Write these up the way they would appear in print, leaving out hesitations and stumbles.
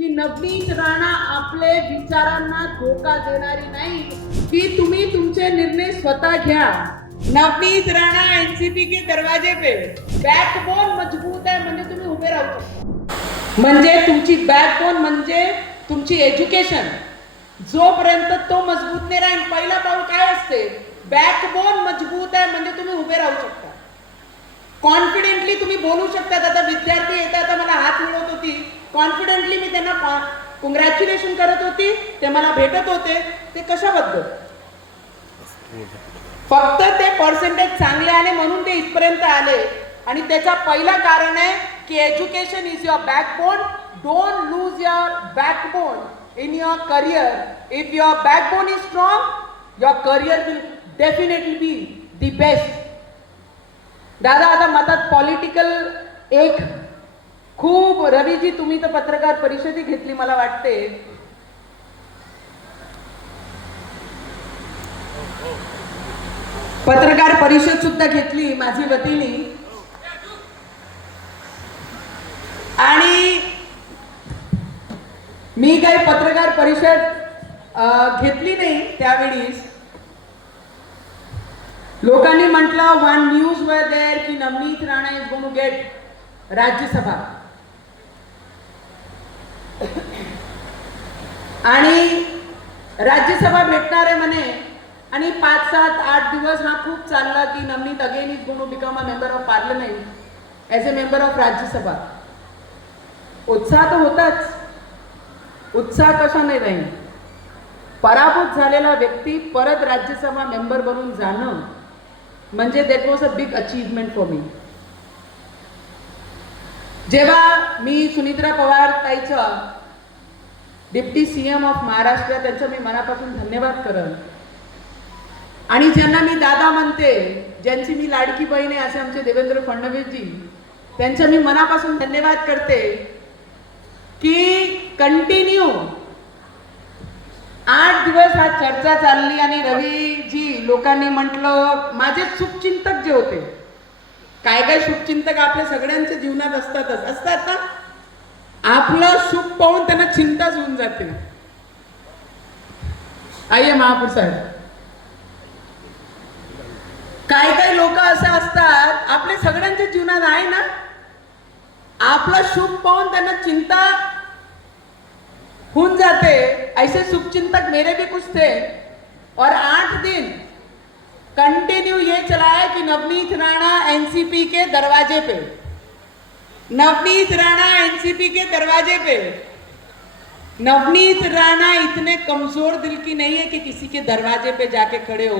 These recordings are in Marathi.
की नवनीत राणा आपले विचारांना धोका देणारी नाही, की तुम्ही तुमचे निर्णय स्वतः घ्या। नवनीत राणा एनसीपी के दरवाजे पे, बॅकबोन मजबूत आहे म्हणजे तुम्ही उभे राहू शकता। म्हणजे तुमची बॅकबोन म्हणजे तुमची एज्युकेशन, जोपर्यंत तो मजबूत नाही राहील, पहिला पाऊल काय असते, बॅकबोन मजबूत आहे म्हणजे तुम्ही उभे राहू शकता, कॉन्फिडेंटली तुम्ही बोलू शकता। आता विद्यार्थी येतात, आता मला हात मिळवत होती, कॉन्फिडेंटली मी त्यांना कॉंग्रॅच्युलेशन करत होती, ते मला भेटत होते, ते कशाबद्दल, फक्त ते पर्सेंटेज चांगले आले म्हणून ते इथपर्यंत आले। आणि त्याचा पहिला कारण आहे की education is your backbone, don't lose your backbone in your career. If your backbone is strong, your career will definitely be the best. दादा आता मतात पॉलिटिकल एक खूप, रवीजी तुम्ही तर पत्रकार परिषदी घेतली मला वाटते, पत्रकार परिषद सुद्धा घेतली माझी वतीने, आणि मी काही पत्रकार परिषद घेतली नाही त्यावेळीस। लोकांनी म्हटलं, वन न्यूज वर देअर की Navneet Rana is going to get Rajya Sabha, आणि राज्यसभा भेटणार आहे म्हणे। आणि 5, 7, 8 दिवस हा खूप चालला की Navneet again is going to become a member of parliament as a member of Rajya Sabha. उत्साह तर होताच, उत्साह कशा नाही राहील, पराभूत झालेला व्यक्ती परत राज्यसभा मेंबर बनून जाणं म्हणजे that was a big achievement for me. जेव्हा मी सुनित्रा पवार ताईचा डिप्टी सीएम ऑफ महाराष्ट्र, त्यांचा मी मनापासून धन्यवाद करन, आणि ज्यांना मी दादा म्हणते, ज्यांची मी लाडकी बहीण आहे असे आमचे देवेंद्र फडणवीसजी, त्यांचा मी मनापासून धन्यवाद करते की कंटिन्यू 8 दिवस हा चर्चा चालली। आणि रवीजी लोकांनी म्हटलं, माझे शुभचिंतक जे होते, काय काय शुभचिंतक आपल्या सगळ्यांच्या जीवनात असतात ना, आपलं शुभ पाहून त्यांना चिंताच होऊन जाते। आइए महापौर साहेब, काय काय लोक असं असतात आपल्या सगळ्यांच्या जीवनात आहे ना, आपलं शुभ पाहून त्यांना चिंता होऊन जाते। ऐसे शुभचिंतक मेरे भी कुछ थे, और 8 दिन कंटिन्यू ये चला है कि नवनीत राणा एनसीपी के दरवाजे पे, नवनीत राणा एनसीपी के दरवाजे पे। नवनीत राणा इतने कमजोर दिल की नहीं है कि किसी के दरवाजे पे जाके खड़े हो।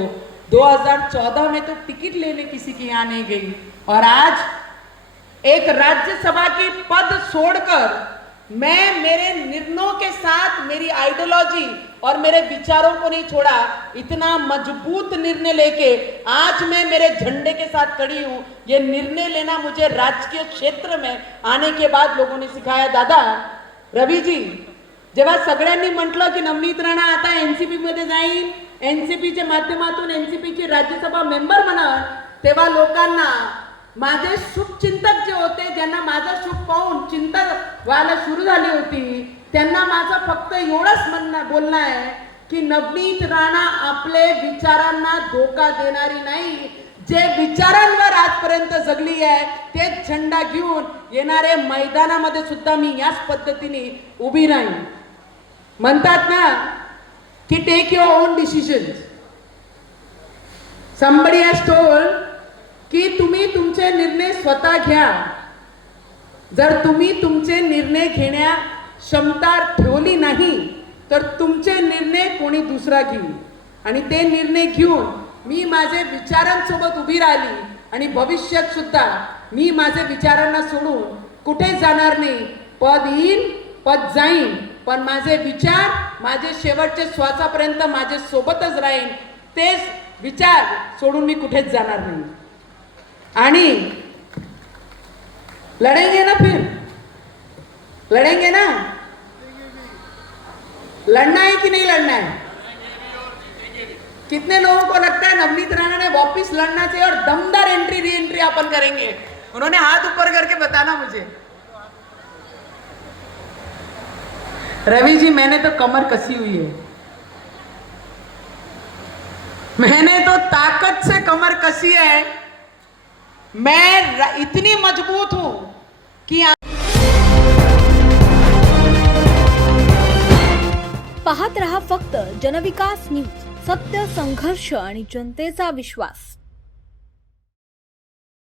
2014 में तो टिकट लेने किसी की यहाँ नहीं गई, और आज एक राज्यसभा की पद छोड़कर मैं मेरे निर्णयों के साथ मेरी आइडियोलॉजी और मेरे विचारों को नहीं छोड़ा, इतना मजबूत निर्णय लेके आज मैं मेरे झंडे के साथ खड़ी हूं। ये निर्णय लेना मुझे राजकीय क्षेत्र में आने के बाद लोगों ने सिखाया। दादा रवी जी, जेव्हा सगळ्यांनी म्हटलं की नवनीत राणा आता एनसीपी मध्ये जाईल, एनसीपीच्या माध्यमातून एनसीपी ची राज्यसभा मेंबर बनणार, तेव्हा लोकांना माझे शुभचिंतक जे होते, ज्यांना माझा शुभ पाहून चिंता व्हायला सुरू झाली होती, त्यांना माझं फक्त एवढंच बोलणं आहे की नवनीत राणा आपले विचारांना धोका देणारी नाही, जे विचारांवर आजपर्यंत जगली आहे तेच झेंडा घेऊन येणारे मैदानामध्ये सुद्धा मी याच पद्धतीने उभी राहीन। म्हणतात ना की take your own decisions. Somebody has told की तुम्ही तुमचे निर्णय स्वतः घ्या। जर तुम्ही तुमचे निर्णय घेण्या क्षमता ठेवली नाही तर तुमचे निर्णय कोणी दुसरा घेईल, आणि ते निर्णय घेऊन मी माझे विचारांसोबत उभी राहिली, आणि भविष्यात सुद्धा मी माझे विचारांना सोडून कुठे जाणार नाही। पद येईल, पद जाईन, पण माझे विचार माझे शेवटचे श्वासापर्यंत माझे सोबतच राहीन। तेच विचार सोडून मी कुठेच जाणार नाही, आणि लड़ेंगे ना, फिर लड़ेंगे ना, लड़ना है कि नहीं लड़ना है? कितने लोगों को लगता है नवनीत राणा ने वापिस लड़ना चाहिए और दमदार एंट्री री एंट्री अपन करेंगे? उन्होंने हाथ ऊपर करके बताना मुझे। रवि जी, मैंने तो कमर कसी हुई है, मैंने तो ताकत से कमर कसी है, मैं इतनी मजबूत हूं कि पाहत रहा फक्त जनविकास न्यूज, सत्य, संघर्ष आणि जनतेचा विश्वास.